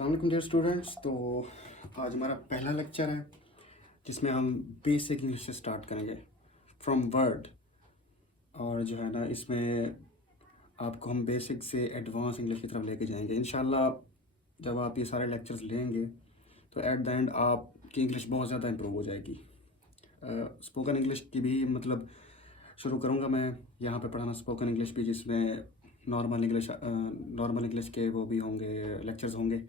अस्सलाम वालेकुम dear students. तो आज हमारा पहला लेक्चर है जिसमें हम बेसिक इंग्लिश से स्टार्ट करेंगे फ्रॉम वर्ड। और जो है ना, इसमें आपको हम बेसिक से एडवांस इंग्लिश की तरफ लेके जाएंगे इंशाल्लाह। जब आप ये सारे लेक्चर्स लेंगे तो एट द एंड आपकी इंग्लिश बहुत ज़्यादा इम्प्रूव हो जाएगी। स्पोकन इंग्लिश की भी मतलब शुरू करूँगा मैं यहाँ पे पढ़ाना, स्पोकन इंग्लिश भी, जिसमें नॉर्मल इंग्लिश के वो भी होंगे, लेक्चर्स होंगे।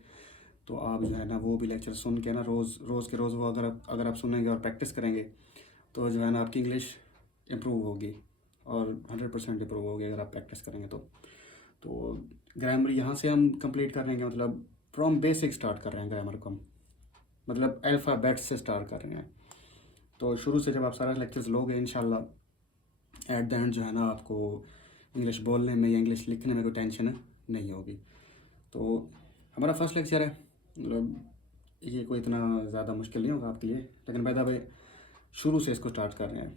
तो आप जो है ना वो भी लेक्चर सुन के ना रोज़ के रोज़ वो अगर आप सुनेंगे और प्रैक्टिस करेंगे तो जो है ना आपकी इंग्लिश इम्प्रूव होगी और 100% इम्प्रूव होगी अगर आप प्रैक्टिस करेंगे तो ग्रामर यहाँ से हम कंप्लीट कर लेंगे, मतलब फ्रॉम बेसिक स्टार्ट कर रहे हैं ग्रामर को हम, मतलब अल्फ़ाबेट्स से स्टार्ट कर रहे हैं। तो शुरू से जब आप सारा लेक्चर्स लोगे इंशाल्लाह एट द एंड जो है ना आपको इंग्लिश बोलने में या इंग्लिश लिखने में कोई टेंशन नहीं होगी। तो हमारा फर्स्ट लेक्चर है, मतलब ये कोई इतना ज़्यादा मुश्किल नहीं होगा आपके लिए, लेकिन बाय द वे शुरू से इसको स्टार्ट कर रहे हैं।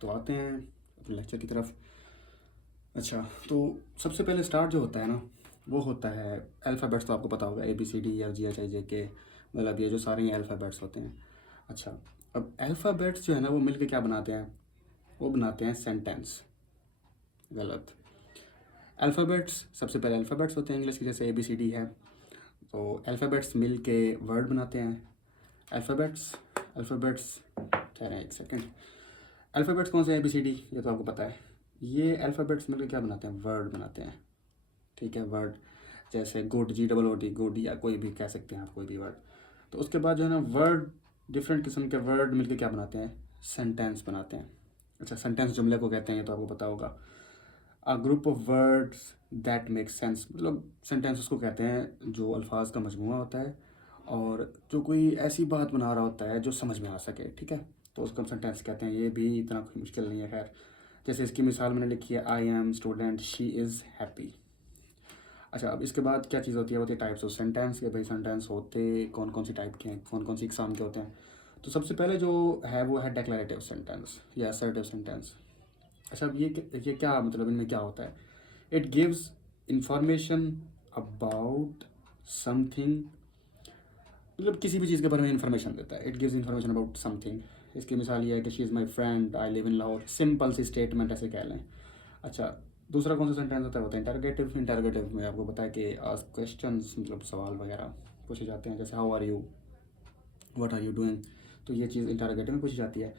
तो आते हैं अपने लेक्चर की तरफ। अच्छा, तो सबसे पहले स्टार्ट जो होता है ना वो होता है अल्फ़ाबेट्स। तो आपको पता होगा ABCDEFGHIJK, मतलब ये जो सारे अल्फ़ाबेट्स होते हैं। अच्छा, अब अल्फ़ाबेट्स जो है ना वो मिलके क्या बनाते हैं, वो बनाते हैं सेंटेंस। गलत। अल्फ़ाबेट्स, सबसे पहले अल्फ़ाबेट्स होते हैं इंग्लिश के, जैसे ABCD है, तो अल्फ़ाबेट्स मिल के वर्ड बनाते हैं। अल्फ़ाबेट्स अल्फ़ाबेट्स ठहरें एक सेकेंड। अल्फ़ाबेट्स कौन से ABCD, ये तो आपको पता है। ये अल्फ़ाबेट्स मिलकर क्या बनाते हैं, वर्ड बनाते हैं। ठीक है, वर्ड, जैसे गुड, GOOD, गुड, या कोई भी कह सकते हैं आप, कोई भी वर्ड। तो उसके बाद जो है ना वर्ड, डिफरेंट किस्म के वर्ड मिलकर क्या बनाते हैं, सेंटेंस बनाते हैं। अच्छा, सेंटेंस जुमले को कहते हैं, ये तो आपको पता होगा। A group of words that make sense, मतलब सेंटेंस उसको कहते हैं जो अल्फाज का मजमूआ होता है और जो कोई ऐसी बात बना रहा होता है जो समझ में आ सके। ठीक है, तो उसको हम सेंटेंस कहते हैं। ये भी इतना कोई मुश्किल नहीं है। खैर, जैसे इसकी मिसाल मैंने लिखी है, I am student, she is happy. अच्छा, अब इसके बाद क्या चीज़ होती है, होती है टाइप्स ऑफ सेंटेंस के। भाई सेंटेंस होते कौन कौन सी टाइप के हैं, कौन कौन सी इकसाम के होते हैं। तो सबसे पहले जो है वो है डेक्लरेटिव सेंटेंस या असर्टिव सेंटेंस। अच्छा, अब ये क्या मतलब, इनमें क्या होता है, it gives information about something, मतलब किसी भी चीज़ के बारे में इंफॉर्मेशन देता है। It gives information about something. इसकी मिसाल ये है कि she is my friend, I live in Lahore. Simple सी स्टेटमेंट ऐसे कह लें। अच्छा, दूसरा कौन सा सेंटेंस होता है, होता है इंटरोगेटिव। इंटरोगेटिव में आपको पता है कि आस्क क्वेश्चंस, मतलब सवाल वगैरह पूछे जाते हैं, जैसे how are you, what are you doing. तो ये चीज़ इंटरोगेटिव में पूछी जाती है।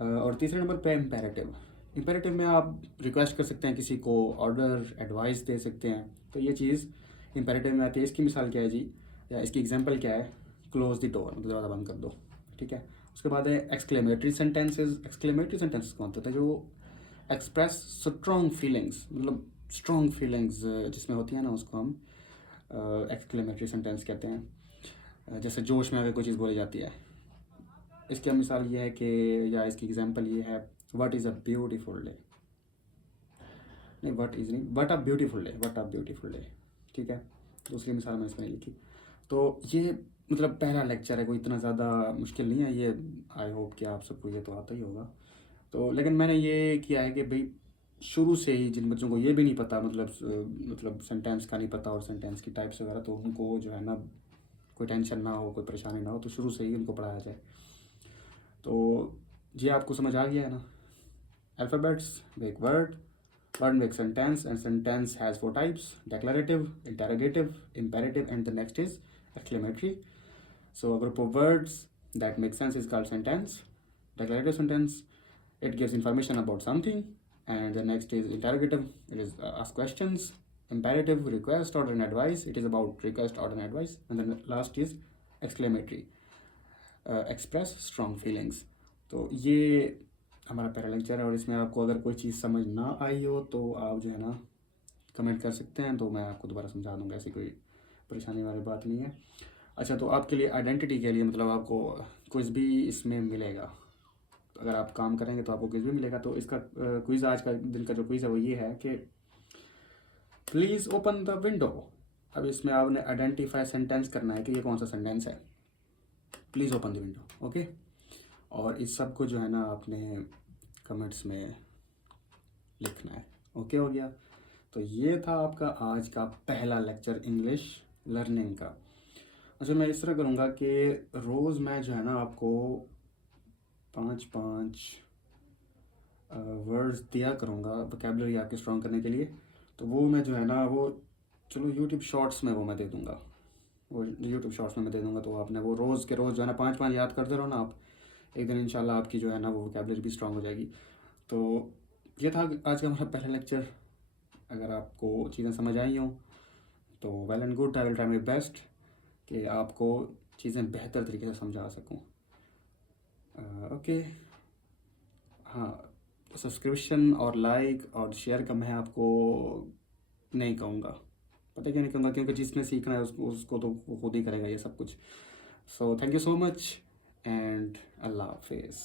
और तीसरे नंबर पे इम्पेरेटिव। इम्पेरेटिव में आप रिक्वेस्ट कर सकते हैं किसी को, ऑर्डर, एडवाइस दे सकते हैं। तो ये चीज़ इम्पेरेटिव में आती है। इसकी मिसाल क्या है जी, या इसकी एग्जांपल क्या है, क्लोज द डोर, मतलब दरवाज़ा बंद कर दो। ठीक है, उसके बाद है एक्सक्लेमेटरी सेंटेंसेस। एक्सक्लेमेटरी सेंटेंसेस कौन होते हैं, जो एक्सप्रेस स्ट्रॉन्ग फीलिंग्स, मतलब स्ट्रॉन्ग फीलिंग्स जिसमें होती है ना, उसको हम एक्सक्लेमेटरी सेंटेंस कहते हैं। जैसे जोश में अगर कोई चीज़ बोली जाती है। इसकी मिसाल ये है कि, या इसकी एग्जांपल ये है, what is a beautiful day, नहीं व्हाट इज़ नहीं, what a beautiful day, what a beautiful day. ठीक है, दूसरी मिसाल मैंने इसमें नहीं लिखी। तो ये मतलब पहला लेक्चर है, कोई इतना ज़्यादा मुश्किल नहीं है ये। आई होप कि आप सबको ये तो आता ही होगा। तो लेकिन मैंने ये किया है कि भाई शुरू से ही जिन बच्चों को ये भी नहीं पता, मतलब सेंटेंस का नहीं पता और सेंटेंस की टाइप्स वगैरह, तो उनको जो है ना कोई टेंशन ना हो, कोई परेशानी ना हो, तो शुरू से ही उनको पढ़ाया जाए। तो ये आपको समझ आ गया है ना। Alphabets make word makes sentence, and sentence has four types: declarative, interrogative, imperative, and the next is exclamatory. So a group of words that make sense is called sentence. Declarative sentence, it gives information about something. And the next is interrogative, it is ask questions. Imperative, request, order, and advice, it is about request, order, and advice. And then the last is exclamatory, express strong feelings. तो ये हमारा पहला lecture है, और इसमें आपको अगर कोई चीज़ समझ ना आई हो तो आप जो है ना कमेंट कर सकते हैं, तो मैं आपको दोबारा समझा दूंगा, ऐसी कोई परेशानी वाली बात नहीं है। अच्छा, तो आपके लिए आइडेंटिटी के लिए, मतलब आपको क्विज़ भी इसमें मिलेगा। अगर आप काम करेंगे तो आपको क्विज़ भी मिलेगा। तो इसका क्विज़, आज का दिन का जो क्विज़ है वो ये है कि प्लीज़ ओपन द विंडो। अब इसमें आपने आइडेंटिफाई सेंटेंस करना है कि ये कौन सा सेंटेंस है। Please open the window, okay. और इस सब को जो है ना आपने कमेंट्स में लिखना है। ओके, हो गया। तो ये था आपका आज का पहला लेक्चर इंग्लिश लर्निंग का। अच्छा, मैं इस तरह करूँगा कि रोज़ मैं जो है ना आपको 5-5 वर्ड्स दिया करूँगा वोकेबलरी आपकी स्ट्रॉन्ग करने के लिए। तो वो मैं जो है ना वो चलो यूट्यूब शॉर्ट्स में वो मैं दे दूँगा। वो यूट्यूब शॉर्ट्स में मैं दे दूँगा, तो आपने वो रोज़ के रोज़ जो है ना 5-5 याद करते रहो ना आप, एक दिन इंशाल्लाह आपकी जो है ना वो वोकेबलरी भी स्ट्रॉन्ग हो जाएगी। तो ये था आज का हमारा पहला लेक्चर। अगर आपको चीज़ें समझ आई हों तो well and good, I will try my best कि आपको चीज़ें बेहतर तरीके से समझा सकूँ। ओके। हाँ, सब्सक्रिप्शन और लाइक और शेयर का मैं आपको नहीं कहूँगा। पता क्या नहीं कहूँगा, क्योंकि जिसने सीखना है उसको तो वो खुद ही करेगा ये सब कुछ। So thank you so much and अल्लाह हाफिज़।